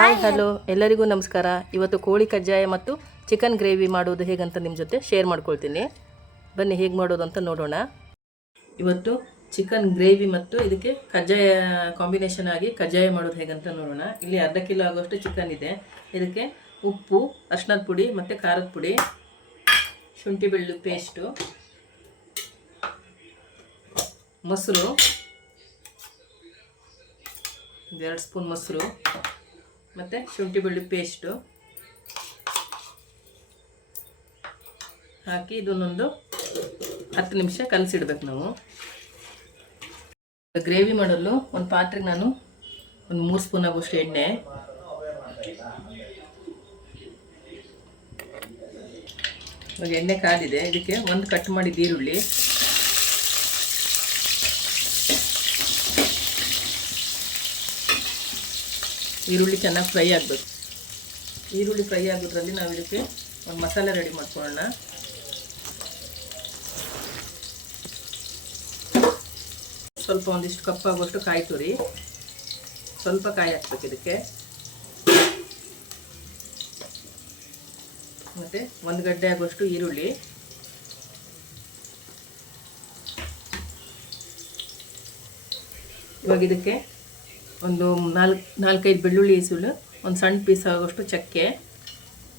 Hi hello. ಎಲ್ಲರಿಗೂ ನಮಸ್ಕಾರ. ಇವತ್ತು ಕೋಳಿ ಕಜ್ಜಾಯ ಮತ್ತು ಚಿಕನ್ ಗ್ರೇವಿ ಮಾಡೋದು ಹೇಗಂತ ನಿಮ್ಮ ಜೊತೆ ಶೇರ್ ಮಾಡ್ಕೊಳ್ತೀನಿ. ಬನ್ನಿ ಹೇಗೆ ಮಾಡೋದು ಅಂತ ನೋಡೋಣ. ಇವತ್ತು ಚಿಕನ್ ಗ್ರೇವಿ ಮತ್ತು ಇದಕ್ಕೆ ಕಜ್ಜಾಯ ಕಾಂಬಿನೇಷನ್ ಆಗಿ ಕಜ್ಜಾಯ ಮಾಡೋದು ಹೇಗಂತ ನೋಡೋಣ. ಇಲ್ಲಿ ಅರ್ಧ ಕಿಲೋ ಆಗುವಷ್ಟು ಚಿಕನ್ ಇದೆ. ಇದಕ್ಕೆ ಉಪ್ಪು ಅರ್ಶಿನದ ಪುಡಿ ಮತ್ತು ಖಾರದ ಪುಡಿ ಶುಂಠಿ ಬೆಳ್ಳು ಪೇಸ್ಟು ಮೊಸರು ಎರಡು ಸ್ಪೂನ್ ಮೊಸರು ಮತ್ತು ಶುಂಠಿ ಬೆಳ್ಳುಳ್ಳಿ ಪೇಸ್ಟು ಹಾಕಿ ಇದನ್ನೊಂದು ಹತ್ತು ನಿಮಿಷ ಕಲಸಿಡ್ಬೇಕು ನಾವು. ಗ್ರೇವಿ ಮಾಡಲು ಒಂದು ಪಾತ್ರೆಗೆ ನಾನು ಒಂದು ಮೂರು ಸ್ಪೂನ್ ಆಗುವಷ್ಟು ಎಣ್ಣೆ. ಇವಾಗ ಎಣ್ಣೆ ಕಾದಿದೆ, ಇದಕ್ಕೆ ಒಂದು ಕಟ್ ಮಾಡಿದ ಈರುಳ್ಳಿ. ಈರುಳ್ಳಿ ಚೆನ್ನಾಗಿ ಫ್ರೈ ಆಗಬೇಕು. ಈರುಳ್ಳಿ ಫ್ರೈ ಆಗೋದ್ರಲ್ಲಿ ನಾವು ಇದಕ್ಕೆ ಒಂದು ಮಸಾಲೆ ರೆಡಿ ಮಾಡ್ಕೊಳ್ಳೋಣ. ಸ್ವಲ್ಪ ಒಂದಿಷ್ಟು ಕಪ್ ಆಗುವಷ್ಟು ಕಾಯಿ ತುರಿ. ಸ್ವಲ್ಪ ಕಾಯಿ ಹಾಕ್ಬೇಕು ಇದಕ್ಕೆ. ಮತ್ತು ಒಂದು ಗಡ್ಡೆ ಆಗುವಷ್ಟು ಈರುಳ್ಳಿ. ಇವಾಗ ಇದಕ್ಕೆ ಒಂದು ನಾಲ್ಕು, ನಾಲ್ಕೈದು ಬೆಳ್ಳುಳ್ಳಿ ಸುಳ್ಳು ಒಂದು ಸಣ್ಣ ಪೀಸ್ ಆಗೋಷ್ಟು ಚಕ್ಕೆ,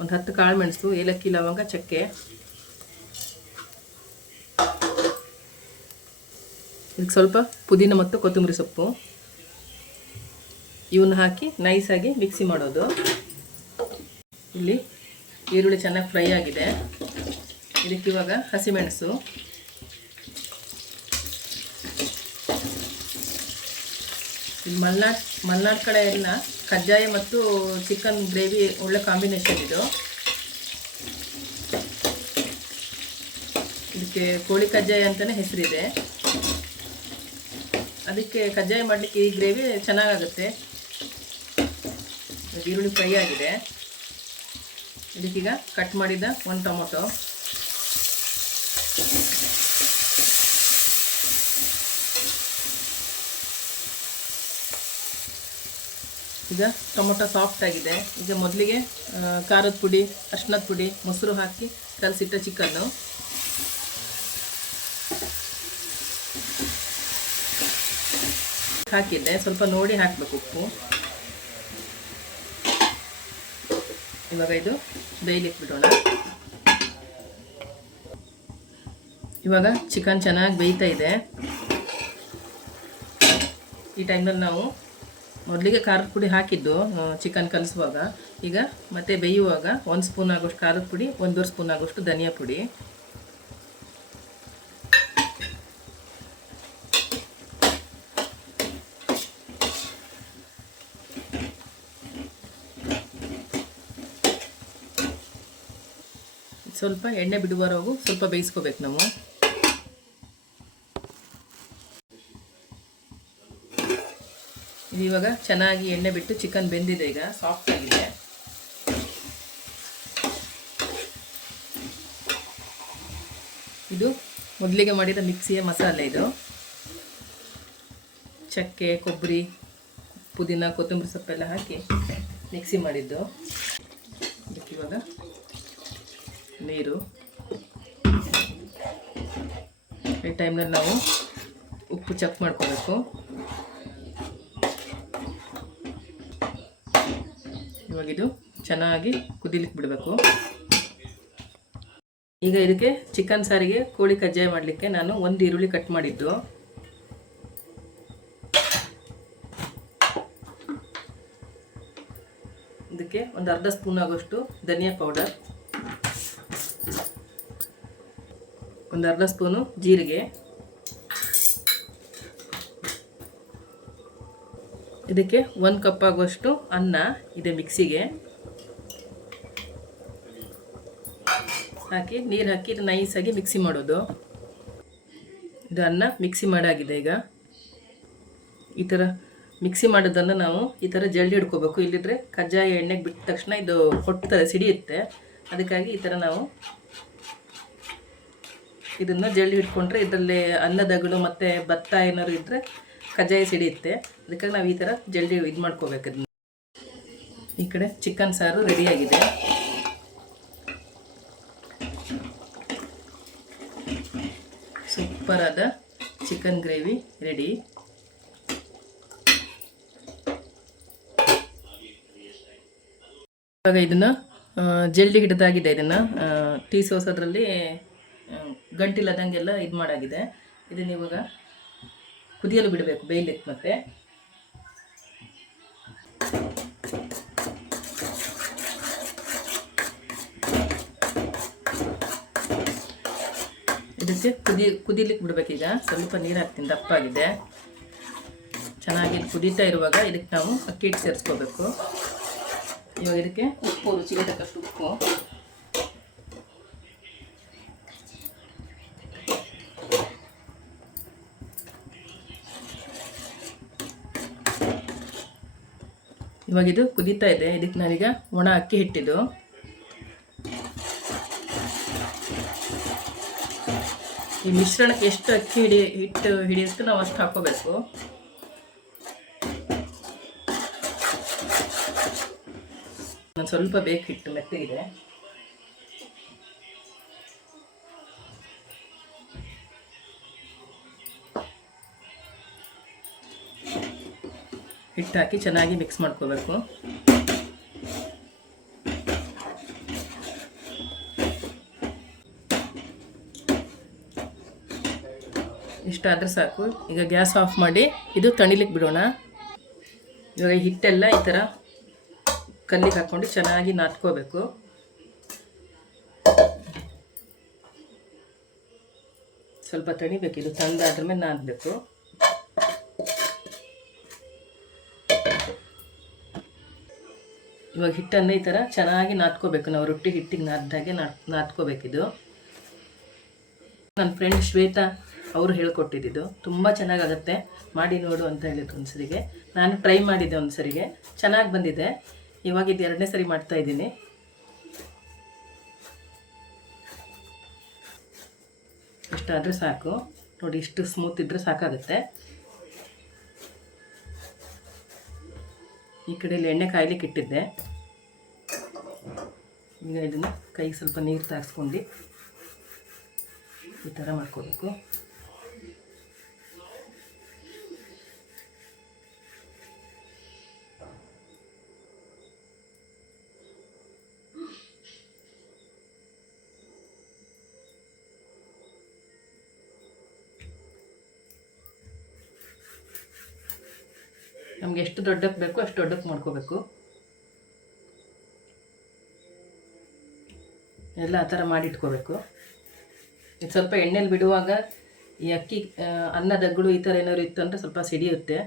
ಒಂದು ಹತ್ತು ಕಾಳು ಮೆಣಸು, ಏಲಕ್ಕಿ ಲವಂಗ, ಚಕ್ಕೆ. ಇದಕ್ಕೆ ಸ್ವಲ್ಪ ಪುದೀನ ಮತ್ತು ಕೊತ್ತಂಬರಿ ಸೊಪ್ಪು. ಇವನ್ನ ಹಾಕಿ ನೈಸಾಗಿ ಮಿಕ್ಸಿ ಮಾಡೋದು. ಇಲ್ಲಿ ಈರುಳ್ಳಿ ಚೆನ್ನಾಗಿ ಫ್ರೈ ಆಗಿದೆ. ಇದಕ್ಕೆ ಇವಾಗ ಹಸಿಮೆಣಸು ಇಲ್ಲಿ ಮಲ್ನಾಡ್ ಮಲ್ನಾಡ್ ಕಡೆ ಎಲ್ಲ ಕಜ್ಜಾಯ ಮತ್ತು ಚಿಕನ್ ಗ್ರೇವಿ ಒಳ್ಳೆ ಕಾಂಬಿನೇಷನ್ ಇದು. ಇದಕ್ಕೆ ಕೋಳಿ ಕಜ್ಜಾಯ ಅಂತಲೇ ಹೆಸರಿದೆ. ಅದಕ್ಕೆ ಕಜ್ಜಾಯ ಮಾಡಲಿಕ್ಕೆ ಈ ಗ್ರೇವಿ ಚೆನ್ನಾಗಾಗುತ್ತೆ. ಈರುಳ್ಳಿ ಫ್ರೈ ಆಗಿದೆ. ಇದಕ್ಕೀಗ ಕಟ್ ಮಾಡಿದ ಒಂದು ಟೊಮೊಟೊ ಈಗ ಟೊಮೊಟೊ ಸಾಫ್ಟ್ ಆಗಿದೆ. ಈಗ ಮೊದಲಿಗೆ ಖಾರದ ಪುಡಿ ಅರ್ಶಿನದ ಪುಡಿ, ಮೊಸರು ಹಾಕಿ ಕಲಸಿಟ್ಟ ಚಿಕನ್ನು. ಹಾಕಿದ್ದೆ. ಸ್ವಲ್ಪ ನೋಡಿ ಹಾಕಬೇಕು ಉಪ್ಪು. ಇವಾಗ ಇದು ಬೇಯಲಿಕ್ಕೆ ಬಿಡೋಣ ಇವಾಗ ಚಿಕನ್ ಚೆನ್ನಾಗಿ ಬೇಯ್ತಾ ಇದೆ. ಈ ಟೈಮಲ್ಲಿ ನಾವು ಮೊದಲಿಗೆ ಖಾರದ ಪುಡಿ ಹಾಕಿದ್ದು ಚಿಕನ್ ಕಲಿಸುವಾಗ. ಈಗ ಮತ್ತೆ ಬೇಯುವಾಗ ಒಂದು ಸ್ಪೂನ್ ಆಗೋಷ್ಟು ಖಾರದ ಪುಡಿ, ಒಂದೂವರೆ ಸ್ಪೂನ್ ಆಗೋಷ್ಟು ಧನಿಯಾ ಪುಡಿ. ಸ್ವಲ್ಪ ಎಣ್ಣೆ ಬಿಡುವವರೆಗೂ ಸ್ವಲ್ಪ ಬೇಯಿಸ್ಕೋಬೇಕು ನಾವು. ಇವಾಗ ಚೆನ್ನಾಗಿ ಎಣ್ಣೆ ಬಿಟ್ಟು ಚಿಕನ್ ಬೆಂದಿದೆ ಈಗ ಸಾಫ್ಟ್ ಆಗಿದೆ. ಇದು ಮೊದಲಿಗೆ ಮಾಡಿದ ಮಿಕ್ಸಿಯ ಮಸಾಲೆ ಇದು. ಚಕ್ಕೆ, ಕೊಬ್ಬರಿ, ಪುದೀನ, ಕೊತ್ತಂಬರಿ ಸೊಪ್ಪೆಲ್ಲ ಹಾಕಿ ಮಿಕ್ಸಿ ಮಾಡಿದ್ದು. ಇದಕ್ಕೆ ಇವಾಗ ನೀರು. ಈ ಟೈಮ್ನಲ್ಲಿ ನಾವು ಉಪ್ಪು ಚೆಕ್ ಮಾಡ್ಕೋಬೇಕು. ಇವಾಗ ಇದು ಚೆನ್ನಾಗಿ ಕುದಿಲಿಕ್ಕೆ ಬಿಡಬೇಕು. ಈಗ ಇದಕ್ಕೆ ಚಿಕನ್ ಸಾರಿಗೆ ಕೋಳಿ ಕಜ್ಜಾಯ ಮಾಡಲಿಕ್ಕೆ ನಾನು ಒಂದು ಈರುಳ್ಳಿ ಕಟ್ ಮಾಡಿದ್ದು. ಇದಕ್ಕೆ ಒಂದು ಅರ್ಧ ಸ್ಪೂನ್ ಆಗೋಷ್ಟು ಧನಿಯಾ ಪೌಡರ್. ಒಂದು ಅರ್ಧ ಸ್ಪೂನು ಜೀರಿಗೆ. ಇದಕ್ಕೆ ಒಂದು ಕಪ್ ಆಗುವಷ್ಟು ಅನ್ನ ಇದೆ ಮಿಕ್ಸಿಗೆ. ಹಾಕಿ ನೀರು ಹಾಕಿ ಇದು ನೈಸಾಗಿ ಮಿಕ್ಸಿ ಮಾಡೋದು. ಇದು ಅನ್ನ ಮಿಕ್ಸಿ ಮಾಡಾಗಿದೆ ಈಗ. ಈ ಥರ ಮಿಕ್ಸಿ ಮಾಡೋದನ್ನು ನಾವು ಈ ಥರ ಜಲ್ದಿ ಹಿಡ್ಕೋಬೇಕು. ಇಲ್ಲಿದ್ರೆ ಕಜ್ಜಾಯ ಎಣ್ಣೆಗೆ ಬಿಟ್ಟ ತಕ್ಷಣ ಇದು ಹೊಟ್ಟೆ ಸಿಡಿಯುತ್ತೆ. ಅದಕ್ಕಾಗಿ ಈ ಥರ ನಾವು ಇದನ್ನು ಜಳ್ಳಿ ಇಟ್ಕೊಂಡ್ರೆ ಇದರಲ್ಲಿ ಅನ್ನದಗಳು ಮತ್ತು ಭತ್ತ ಏನಾದ್ರು ಇದ್ದರೆ ಕಜ್ಜಾಯ ಸಿಡಿಯುತ್ತೆ. ಅದಕ್ಕಾಗಿ ನಾವು ಈ ಥರ ಜಲ್ದಿ ಇದು ಮಾಡ್ಕೋಬೇಕು ಇದನ್ನ. ಈ ಕಡೆ ಚಿಕನ್ ಸಾರು ರೆಡಿಯಾಗಿದೆ ಸೂಪರ್ ಆದ ಚಿಕನ್ ಗ್ರೇವಿ ರೆಡಿ ಇವಾಗ ಇದನ್ನು ಜಲ್ದಿ ಹಿಡಿದಾಗಿದೆ ಇದನ್ನು. ಟೀ ಸೋಸೋದ್ರಲ್ಲಿ ಗಂಟಿಲ್ಲದಂಗೆಲ್ಲ ಇದು ಮಾಡಾಗಿದೆ. ಇದನ್ನ ಇವಾಗ ಕುದಿಯಲು ಬಿಡಬೇಕು, ಬೇಯಲಿಕ್ಕೆ ಮತ್ತೆ. ಇದಕ್ಕೆ ಕುದಿ, ಕುದಿಲಿಕ್ಕೆ ಬಿಡ್ಬೇಕೀಗ ಸ್ವಲ್ಪ ನೀರು ಹಾಕ್ತೀನಿ ದಪ್ಪಾಗಿದೆ ಚೆನ್ನಾಗಿ ಕುದೀತಾ ಇರುವಾಗ ಇದಕ್ಕೆ ನಾವು ಅಕ್ಕಿ ಹಿಟ್ಟು ಸೇರಿಸ್ಕೋಬೇಕು. ಇವಾಗ ಇದಕ್ಕೆ ಉಪ್ಪು, ರುಚಿಗೆ ತಕ್ಕಷ್ಟು ಉಪ್ಪು. ಇವಾಗ ಇದು ಕುದೀತಾ ಇದೆ. ಇದಕ್ಕೆ ನಾನೀಗ ಒಣ ಅಕ್ಕಿ ಹಿಟ್ಟಿದ್ದು. ಈ ಮಿಶ್ರಣಕ್ಕೆ ಎಷ್ಟು ಅಕ್ಕಿ ಹಿಡಿ, ಹಿಟ್ಟು ಹಿಡಿಯುತ್ತೆ ನಾವು ಅಷ್ಟು ಹಾಕೋಬೇಕು ನಾನು ಸ್ವಲ್ಪ ಬೇಕು ಹಿಟ್ಟು ಮೆತ್ತಗಿದೆ. ಹಿಟ್ಟು ಹಾಕಿ ಚೆನ್ನಾಗಿ ಮಿಕ್ಸ್ ಮಾಡ್ಕೋಬೇಕು. ಇಷ್ಟಾದರೆ ಸಾಕು. ಈಗ ಗ್ಯಾಸ್ ಆಫ್ ಮಾಡಿ ಇದು ತಣಿಲಿಕ್ಕೆ ಬಿಡೋಣ. ಇವಾಗ ಹಿಟ್ಟೆಲ್ಲ ಈ ಥರ ಕಲ್ಲಿಗೆ ಹಾಕ್ಕೊಂಡು ಚೆನ್ನಾಗಿ ನಾದ್ಕೋಬೇಕು. ಸ್ವಲ್ಪ ತಣಿಬೇಕು. ಇದು ತಂದಾದ್ರ ಮೇಲೆ ನಾದಬೇಕು. ಇವಾಗ ಹಿಟ್ಟನ್ನು ಈ ಥರ ಚೆನ್ನಾಗಿ ನಾದ್ಕೋಬೇಕು. ನಾವು ರೊಟ್ಟಿ ಹಿಟ್ಟಿಗೆ ನಾದ್ದಾಗೆ ನಾದ್ ನಾದ್ಕೋಬೇಕಿದು ನನ್ನ ಫ್ರೆಂಡ್ ಶ್ವೇತಾ ಅವರು ಹೇಳ್ಕೊಟ್ಟಿದ್ದು ತುಂಬ ಚೆನ್ನಾಗಾಗತ್ತೆ. ಮಾಡಿ ನೋಡು ಅಂತ ಹೇಳಿದ್ರು ಒಂದು ಸರಿಗೆ ನಾನು ಟ್ರೈ ಮಾಡಿದ್ದೆ ಒಂದು ಸರಿಗೆ ಚೆನ್ನಾಗಿ ಬಂದಿದೆ. ಇವಾಗ ಇದು ಎರಡನೇ ಸರಿ ಮಾಡ್ತಾ ಇದ್ದೀನಿ. ಇಷ್ಟಾದರೆ ಸಾಕು. ನೋಡಿ ಇಷ್ಟು ಸ್ಮೂತ್ ಇದ್ದರೆ ಸಾಕಾಗುತ್ತೆ. ಈ ಕಡೆಯಲ್ಲಿ ಎಣ್ಣೆ ಕಾಯ್ಲಿಕ್ಕೆ ಇಟ್ಟಿದ್ದೆ. ಈಗ ಇದನ್ನು ಕೈಗೆ ಸ್ವಲ್ಪ ನೀರು ತಾಗಿಸ್ಕೊಂಡು ಈ ಥರ ಮಾಡ್ಕೋಬೇಕು. ನಮ್ಗೆ ಎಷ್ಟು ದೊಡ್ಡಕ್ಕೆ ಬೇಕು, ಅಷ್ಟು ದೊಡ್ಡಕ್ಕೆ ಮಾಡ್ಕೋಬೇಕು. ಎಲ್ಲ ಆ ಥರ ಮಾಡಿಟ್ಕೋಬೇಕು. ಇದು ಸ್ವಲ್ಪ ಎಣ್ಣೆಲಿ ಬಿಡುವಾಗ ಈ ಅಕ್ಕಿ ಅನ್ನದಗ್ಗಳು ಈ ಥರ ಏನಾದ್ರು ಇತ್ತು ಅಂದರೆ ಸ್ವಲ್ಪ ಸಿಡಿಯುತ್ತೆ.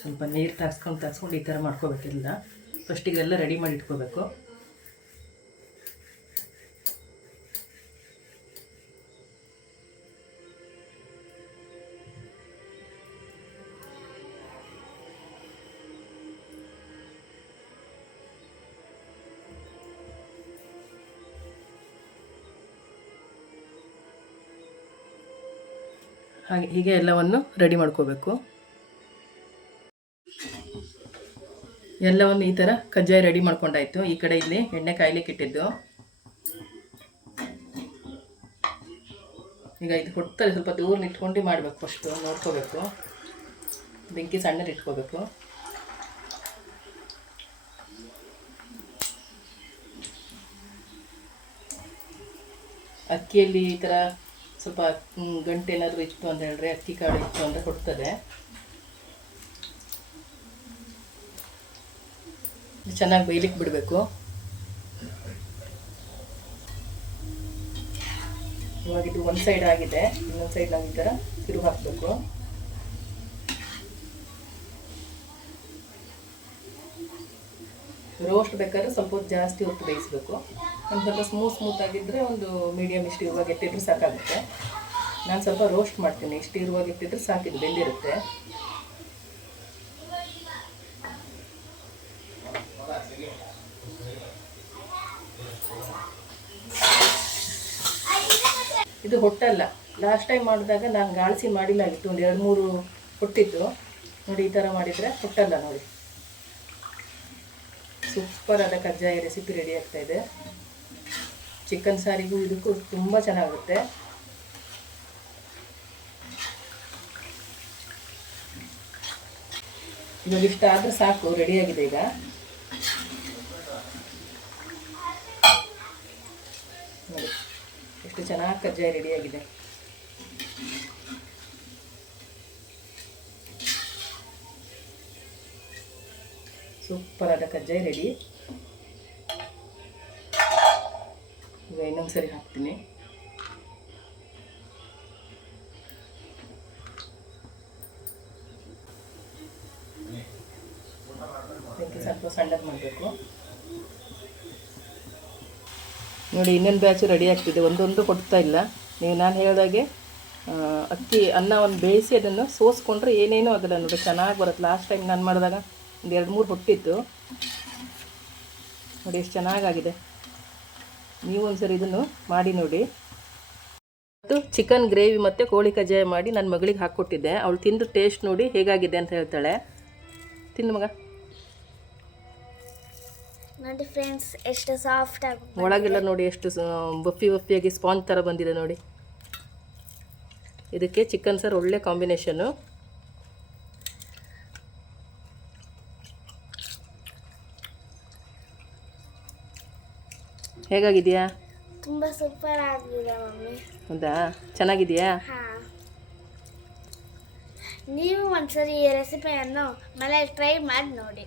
ಸ್ವಲ್ಪ ನೀರು ತರಿಸ್ಕೊಂಡು ತರಿಸ್ಕೊಂಡು ಈ ಥರ ಮಾಡ್ಕೋಬೇಕಿಲ್ಲ ಫಸ್ಟ್ ಇದೆಲ್ಲ ರೆಡಿ ಮಾಡಿ ಇಟ್ಕೋಬೇಕು. ಹಾಗೆ ಹೀಗೆ ಎಲ್ಲವನ್ನು ರೆಡಿ ಮಾಡ್ಕೋಬೇಕು. ಎಲ್ಲವನ್ನು ಈ ಥರ ಕಜ್ಜಾಯ ರೆಡಿ ಮಾಡ್ಕೊಂಡಾಯಿತು. ಈ ಕಡೆ ಇಲ್ಲಿ ಎಣ್ಣೆ ಕಾಯ್ಲಿಕ್ಕೆ ಇಟ್ಟಿದ್ದು. ಈಗ ಇದು ಹೊಟ್ಟಲ್ಲಿ ಸ್ವಲ್ಪ ದೂರ ನಿಟ್ಕೊಂಡು ಮಾಡಬೇಕು ಫಸ್ಟು ನೋಡ್ಕೋಬೇಕು. ಬೆಂಕಿ ಸಣ್ಣದು ಇಟ್ಕೋಬೇಕು. ಅಕ್ಕಿಯಲ್ಲಿ ಈ ಥರ ಸ್ವಲ್ಪ ಗಂಟೆ ಏನಾದರೂ ಇತ್ತು ಅಂತ ಹೇಳಿದ್ರೆ, ಅಕ್ಕಿ ಕಾಳು ಇತ್ತು ಅಂತ ಕೊಡ್ತದೆ. ಚೆನ್ನಾಗಿ ಬೇಯಲಿಕ್ಕೆ ಬಿಡಬೇಕು. ಇವಾಗ ಇದು ಒಂದು ಸೈಡ್ ಆಗಿದೆ. ಇನ್ನೊಂದು ಸೈಡ್ ನಾವು ಈ ತಿರುಗಿ ಹಾಕಬೇಕು. ರೋಸ್ಟ್ ಬೇಕಾದ್ರೆ ಸ್ವಲ್ಪ ಜಾಸ್ತಿ ಹೊತ್ತು ಬೇಯಿಸಬೇಕು. ಒಂದು ಸ್ವಲ್ಪ ಸ್ಮೂತ್ ಸ್ಮೂತ್ ಆಗಿದ್ದರೆ ಒಂದು ಮೀಡಿಯಮ್ ಇಷ್ಟು ಇರುವಾಗ ಇಟ್ಟಿದ್ರೆ ಸಾಕಾಗುತ್ತೆ. ನಾನು ಸ್ವಲ್ಪ ರೋಸ್ಟ್ ಮಾಡ್ತೀನಿ. ಇಷ್ಟು ಇರುವಾಗ ಇಟ್ಟಿದ್ರೆ ಸಾಕಿದ್ದು ಬೆಂದಿರುತ್ತೆ. ಹೊಟ್ಟಲ್ಲ. ಲಾಸ್ಟ್ ಟೈಮ್ ಮಾಡಿದಾಗ ನಾನು ಗಾಳಿಸಿ ಮಾಡಿಲ್ಲ ಆಗಿತ್ತು ಒಂದು ಎರಡು ಮೂರು ಹೊಟ್ಟಿತ್ತು ನೋಡಿ, ಈ ಥರ ಮಾಡಿದರೆ ಹೊಟ್ಟಲ್ಲ ನೋಡಿ. ಸೂಪರ್ ಆದ ಕಜ್ಜಾಯ ರೆಸಿಪಿ ರೆಡಿ ಆಗ್ತಾ ಇದೆ. ಚಿಕನ್ ಸಾರಿಗೂ ಇದಕ್ಕೂ ತುಂಬ ಚೆನ್ನಾಗುತ್ತೆ. ಇವಾಗ ಇಷ್ಟ ಆದ್ರೆ ಸಾಕು ರೆಡಿಯಾಗಿದೆ ಈಗ ನೋಡಿ ಎಷ್ಟು ಚೆನ್ನಾಗಿ ಕಜ್ಜಾಯ ರೆಡಿಯಾಗಿದೆ ಸೂಪರ್ ಆದ ಕಜ್ಜಾಯ ರೆಡಿ ಈಗ ಇನ್ನೊಂದು ಸರಿ ಹಾಕ್ತೀನಿ ಸ್ವಲ್ಪ ಸಣ್ಣದು ಮಾಡಬೇಕು. ನೋಡಿ, ಇನ್ನೊಂದು ಬ್ಯಾಚು ರೆಡಿ ಆಗ್ತಿದೆ. ಒಂದೊಂದು ಕೊಡ್ತಾ ಇಲ್ಲ. ನೀವು ನಾನು ಹೇಳಿದಾಗೆ ಅಕ್ಕಿ, ಅನ್ನವನ್ನು ಬೇಯಿಸಿ ಅದನ್ನು ಸೋಸ್ಕೊಂಡ್ರೆ ಏನೇನೂ ಆಗಲ್ಲ ನೋಡಿ, ಚೆನ್ನಾಗಿ ಬರುತ್ತೆ. ಲಾಸ್ಟ್ ಟೈಮ್ ನಾನು ಮಾಡಿದಾಗ ಒಂದು ಎರಡು ಮೂರು ಹೊಟ್ಟಿತ್ತು. ನೋಡಿ, ಎಷ್ಟು ಚೆನ್ನಾಗಾಗಿದೆ. ನೀವು ಒಂದ್ಸರಿ ಇದನ್ನು ಮಾಡಿ ನೋಡಿ. ಮತ್ತು ಚಿಕನ್ ಗ್ರೇವಿ ಮತ್ತು ಕೋಳಿ ಕಜ್ಜಾಯ ಮಾಡಿ ನನ್ನ ಮಗಳಿಗೆ ಹಾಕ್ಕೊಟ್ಟಿದ್ದೆ. ಅವಳು ತಿಂದು ಟೇಸ್ಟ್ ನೋಡಿ ಹೇಗಾಗಿದೆ ಅಂತ ಹೇಳ್ತಾಳೆ. ತಿನ್ನು ಮಗ. ನೋಡಿ ಫ್ರೆಂಡ್ಸ್ ಎಷ್ಟು ಸಾಫ್ಟ್ ಆಗಿ ಒಳಗೆಲ್ಲ ನೋಡಿ ಎಷ್ಟು ಬಫಿ ಬಫಿಯಾಗಿ ಸ್ಪಾಂಜ್ ಥರ ಬಂದಿದೆ ನೋಡಿ. ಇದಕ್ಕೆ ಚಿಕನ್ ಸರ್ ಒಳ್ಳೆ ಕಾಂಬಿನೇಷನ್ನು ಹೇಗಾಗಿದೆಯಾ? ತುಂಬ ಸೂಪರ್ ಆಗಿದೆ ಮಮ್ಮಿ. ಹೌದಾ? ಚೆನ್ನಾಗಿದೆಯಾ? ನೀವು ಒಂದ್ಸರಿ ಈ ರೆಸಿಪಿಯನ್ನು ಮನೇಲಿ ಟ್ರೈ ಮಾಡಿ ನೋಡಿ.